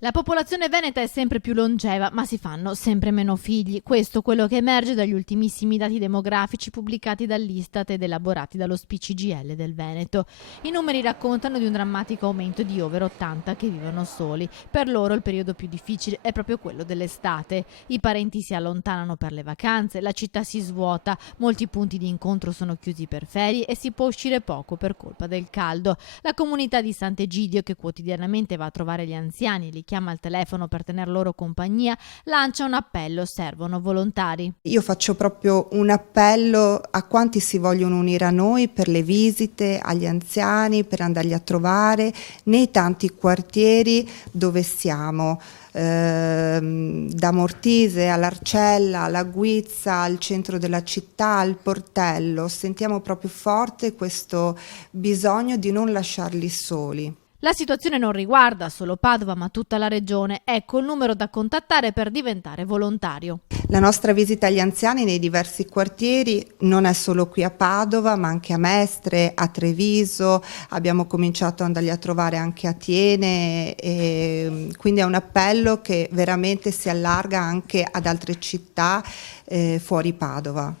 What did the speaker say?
La popolazione veneta è sempre più longeva, ma si fanno sempre meno figli. Questo è quello che emerge dagli ultimissimi dati demografici pubblicati dall'Istat ed elaborati dallo SPCGL del Veneto. I numeri raccontano di un drammatico aumento di over 80 che vivono soli. Per loro il periodo più difficile è proprio quello dell'estate. I parenti si allontanano per le vacanze, la città si svuota, molti punti di incontro sono chiusi per ferie e si può uscire poco per colpa del caldo. La comunità di Sant'Egidio, che quotidianamente va a trovare gli anziani e li chiama al telefono per tener loro compagnia, lancia un appello: servono volontari. Io faccio proprio un appello a quanti si vogliono unire a noi per le visite agli anziani, per andarli a trovare nei tanti quartieri dove siamo, da Mortise all'Arcella, alla Guizza, al centro della città, al Portello. Sentiamo proprio forte questo bisogno di non lasciarli soli. La situazione non riguarda solo Padova, ma tutta la regione. Ecco il numero da contattare per diventare volontario. La nostra visita agli anziani nei diversi quartieri non è solo qui a Padova, ma anche a Mestre, a Treviso. Abbiamo cominciato ad andarli a trovare anche a Thiene, e quindi è un appello che veramente si allarga anche ad altre città fuori Padova.